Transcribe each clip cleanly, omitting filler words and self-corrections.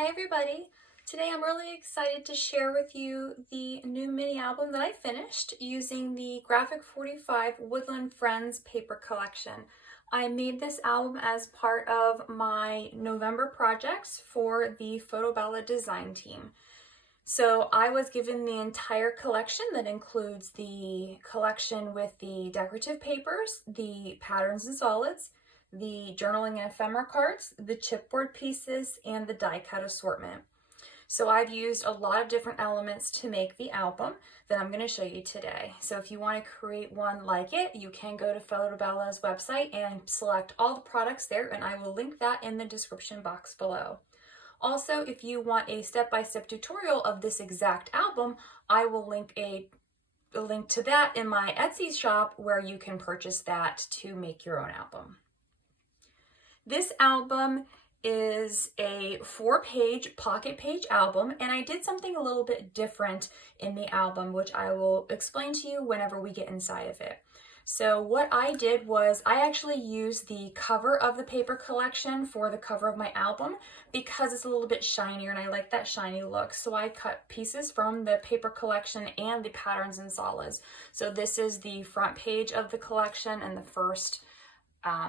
Hi everybody! Today I'm really excited to share with you the new mini album that I finished using the Graphic 45 Woodland Friends paper collection. I made this album as part of my November projects for the FotoBella design team. So I was given the entire collection that includes the collection with the decorative papers, the patterns and solids, the journaling and ephemera cards, the chipboard pieces, and the die cut assortment. So I've used a lot of different elements to make the album that I'm going to show you today. So if you want to create one like it, you can go to FotoBella's website and select all the products there, and I will link that in the description box below. Also, if you want a step-by-step tutorial of this exact album, I will link a link to that in my Etsy shop where you can purchase that to make your own album. This album is a 4-page pocket page album, and I did something a little bit different in the album, which I will explain to you whenever we get inside of it. So what I did was I actually used the cover of the paper collection for the cover of my album because it's a little bit shinier and I like that shiny look. So I cut pieces from the paper collection and the patterns and solids. So this is the front page of the collection and the first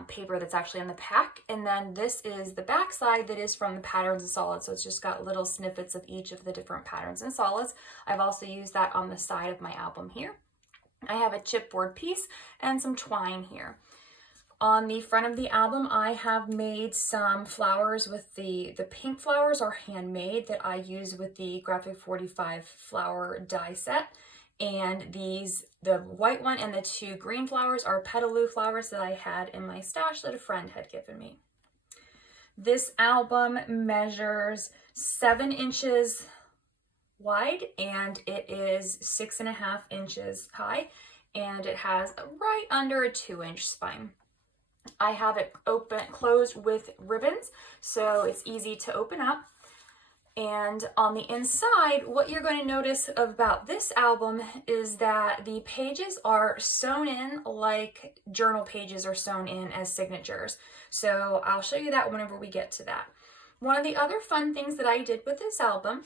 paper that's actually in the pack, and then this is the back side that is from the patterns and solids, so it's just got little snippets of each of the different patterns and solids. I've also used that on the side of my album here. I have a chipboard piece and some twine here. On the front of the album, I have made some flowers with the pink flowers are handmade that I use with the Graphic 45 flower die set. And the white one and the 2 green flowers are petaloo flowers that I had in my stash that a friend had given me. This album measures 7 inches wide and it is 6.5 inches high, and it has right under a 2-inch spine. I have it closed with ribbons, so it's easy to open up. And on the inside, what you're going to notice about this album is that the pages are sewn in like journal pages are sewn in as signatures. So I'll show you that whenever we get to that. One of the other fun things that I did with this album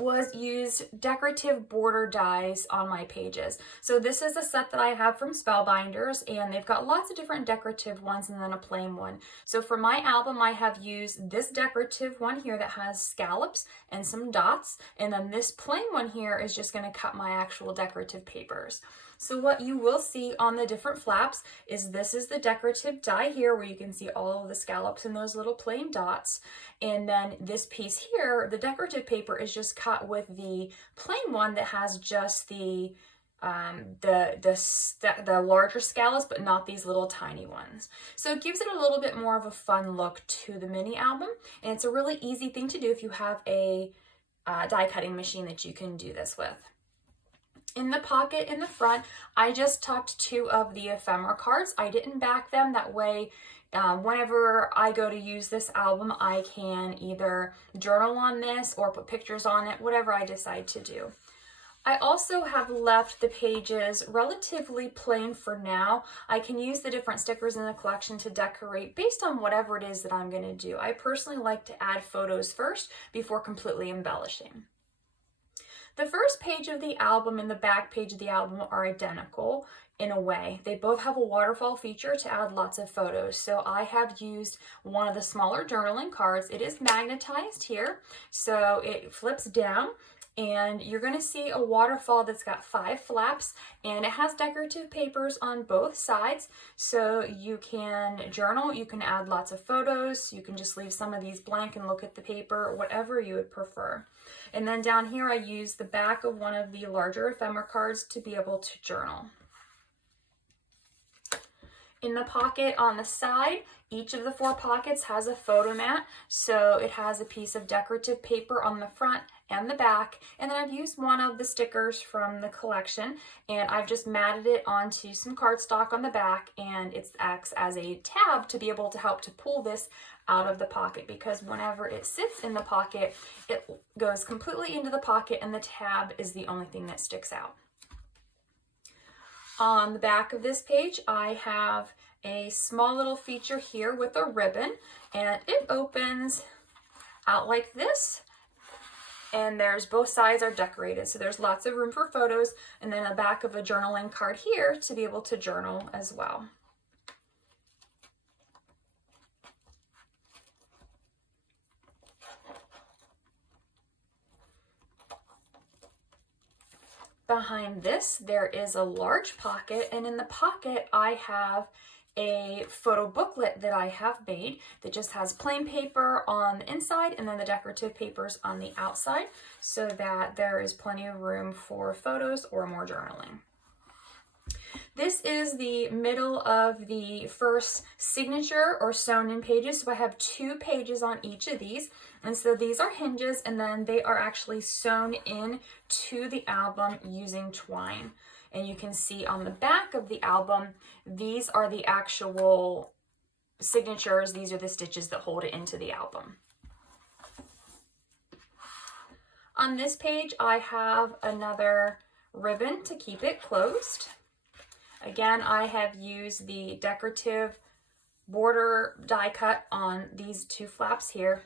was use decorative border dies on my pages. So this is a set that I have from Spellbinders, and they've got lots of different decorative ones and then a plain one. So for my album, I have used this decorative one here that has scallops and some dots, and then this plain one here is just going to cut my actual decorative papers. So what you will see on the different flaps is this is the decorative die here where you can see all of the scallops and those little plain dots. And then this piece here, the decorative paper, is just cut with the plain one that has just the larger scallops, but not these little tiny ones. So it gives it a little bit more of a fun look to the mini album. And it's a really easy thing to do if you have a die cutting machine that you can do this with. In the pocket in the front, I just tucked 2 of the ephemera cards. I didn't back them. That way, whenever I go to use this album, I can either journal on this or put pictures on it, whatever I decide to do. I also have left the pages relatively plain for now. I can use the different stickers in the collection to decorate based on whatever it is that I'm going to do. I personally like to add photos first before completely embellishing. The first page of the album and the back page of the album are identical in a way. They both have a waterfall feature to add lots of photos. So I have used one of the smaller journaling cards. It is magnetized here, so it flips down. And you're going to see a waterfall that's got 5 flaps, and it has decorative papers on both sides. So you can journal, you can add lots of photos, you can just leave some of these blank and look at the paper, whatever you would prefer. And then down here I use the back of one of the larger ephemera cards to be able to journal. In the pocket on the side, each of the 4 pockets has a photo mat, so it has a piece of decorative paper on the front and the back, and then I've used one of the stickers from the collection, and I've just matted it onto some cardstock on the back, and it acts as a tab to be able to help to pull this out of the pocket, because whenever it sits in the pocket, it goes completely into the pocket, and the tab is the only thing that sticks out. On the back of this page, I have a small little feature here with a ribbon, and it opens out like this. And there's both sides are decorated. So there's lots of room for photos, and then a back of a journaling card here to be able to journal as well. Behind this, there is a large pocket, and in the pocket, I have a photo booklet that I have made that just has plain paper on the inside and then the decorative papers on the outside, so that there is plenty of room for photos or more journaling. This is the middle of the first signature or sewn in pages. So I have 2 pages on each of these. And so these are hinges, and then they are actually sewn in to the album using twine. And you can see on the back of the album, these are the actual signatures. These are the stitches that hold it into the album. On this page, I have another ribbon to keep it closed. Again, I have used the decorative border die cut on these 2 flaps here.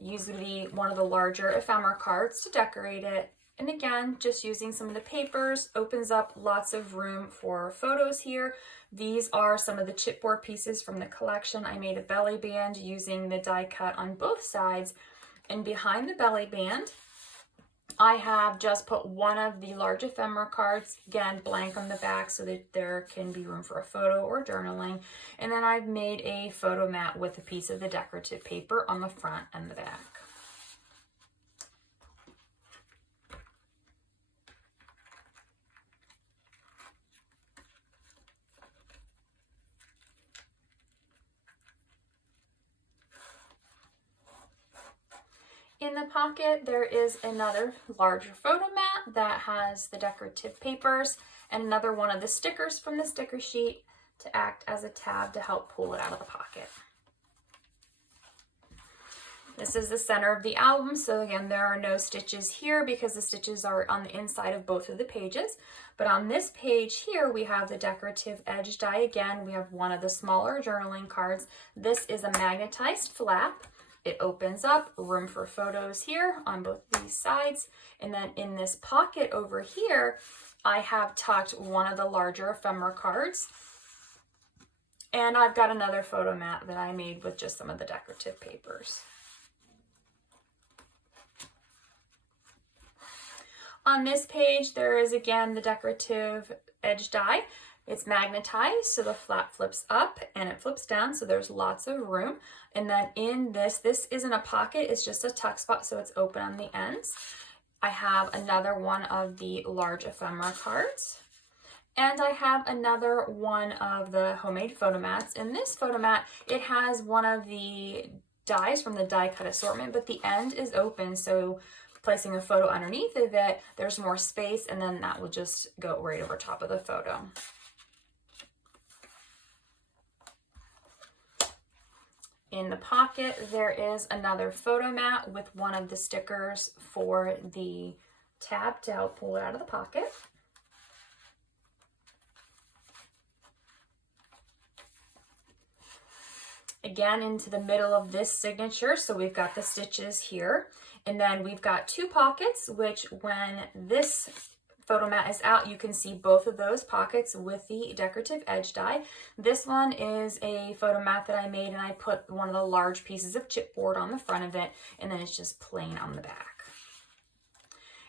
Using one of the larger ephemera cards to decorate it. And again, just using some of the papers opens up lots of room for photos here. These are some of the chipboard pieces from the collection. I made a belly band using the die cut on both sides. And behind the belly band, I have just put one of the large ephemera cards, again, blank on the back so that there can be room for a photo or journaling. And then I've made a photo mat with a piece of the decorative paper on the front and the back. In the pocket, there is another larger photo mat that has the decorative papers and another one of the stickers from the sticker sheet to act as a tab to help pull it out of the pocket. This is the center of the album, so again, there are no stitches here because the stitches are on the inside of both of the pages. But on this page here, we have the decorative edge die again. We have one of the smaller journaling cards. This is a magnetized flap. It opens up, room for photos here on both these sides. And then in this pocket over here, I have tucked one of the larger ephemera cards. And I've got another photo mat that I made with just some of the decorative papers. On this page, there is again the decorative edge die. It's magnetized, so the flap flips up and it flips down, so there's lots of room. And then in this isn't a pocket, it's just a tuck spot, so it's open on the ends. I have another one of the large ephemera cards. And I have another one of the homemade photo mats. In this photo mat, it has one of the dies from the die cut assortment, but the end is open, so placing a photo underneath of it, there's more space, and then that will just go right over top of the photo. In the pocket, there is another photo mat with one of the stickers for the tab to help pull it out of the pocket. Again, into the middle of this signature, so we've got the stitches here. And then we've got 2 pockets, which when this photo mat is out, you can see both of those pockets with the decorative edge die. This one is a photo mat that I made, and I put one of the large pieces of chipboard on the front of it, and then it's just plain on the back.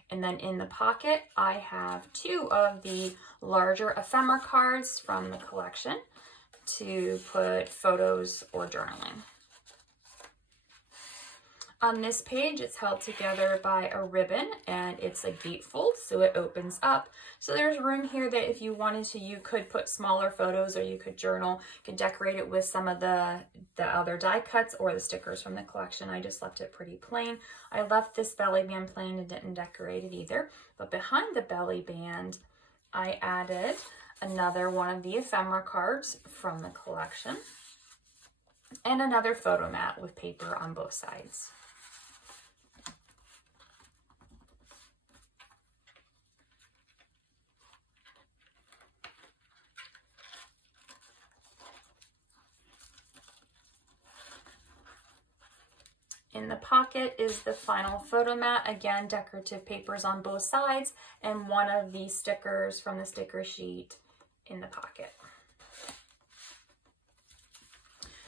And then in the pocket, I have 2 of the larger ephemera cards from the collection to put photos or journaling. On this page, it's held together by a ribbon, and it's a gatefold, so it opens up. So there's room here that if you wanted to, you could put smaller photos, or you could journal, you could decorate it with some of the other die cuts or the stickers from the collection. I just left it pretty plain. I left this belly band plain and didn't decorate it either. But behind the belly band, I added another one of the ephemera cards from the collection and another photo mat with paper on both sides. In the pocket is the final photo mat. Again, decorative papers on both sides, and one of the stickers from the sticker sheet in the pocket.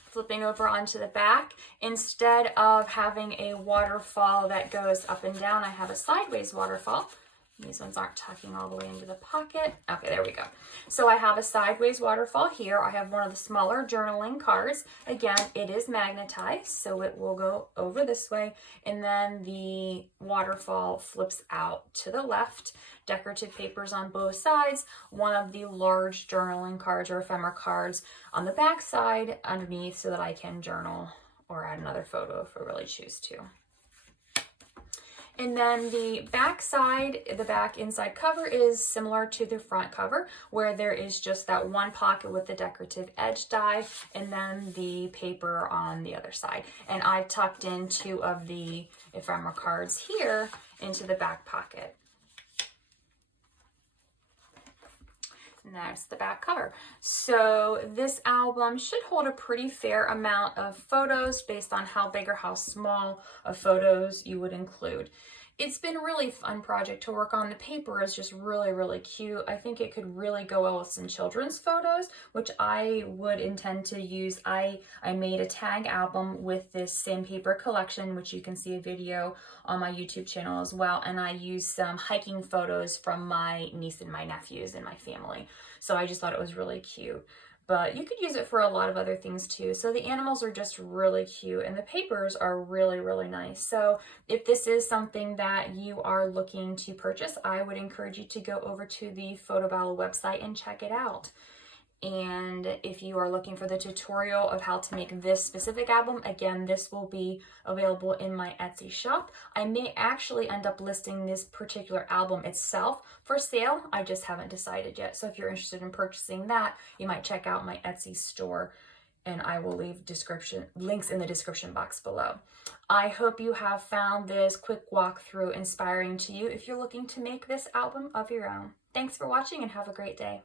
Flipping over onto the back, instead of having a waterfall that goes up and down, I have a sideways waterfall. These ones aren't tucking all the way into the pocket. Okay, there we go. So I have a sideways waterfall here. I have one of the smaller journaling cards. Again, it is magnetized, so it will go over this way. And then the waterfall flips out to the left. Decorative papers on both sides. One of the large journaling cards or ephemera cards on the back side underneath so that I can journal or add another photo if I really choose to. And then the back side, the back inside cover is similar to the front cover, where there is just that one pocket with the decorative edge die and then the paper on the other side. And I've tucked in 2 of the ephemera cards here into the back pocket. And that's the back cover. So this album should hold a pretty fair amount of photos based on how big or how small of photos you would include. It's been a really fun project to work on. The paper is just really, really cute. I think it could really go well with some children's photos, which I would intend to use. I made a tag album with this sandpaper collection, which you can see a video on my YouTube channel as well. And I used some hiking photos from my niece and my nephews and my family. So I just thought it was really cute. But you could use it for a lot of other things too. So the animals are just really cute and the papers are really, really nice. So if this is something that you are looking to purchase, I would encourage you to go over to the FotoBella website and check it out. And if you are looking for the tutorial of how to make this specific album, again, this will be available in my Etsy shop. I may actually end up listing this particular album itself for sale. I just haven't decided yet. So if you're interested in purchasing that, you might check out my Etsy store, and I will leave links in the description box below. I hope you have found this quick walkthrough inspiring to you if you're looking to make this album of your own. Thanks for watching and have a great day.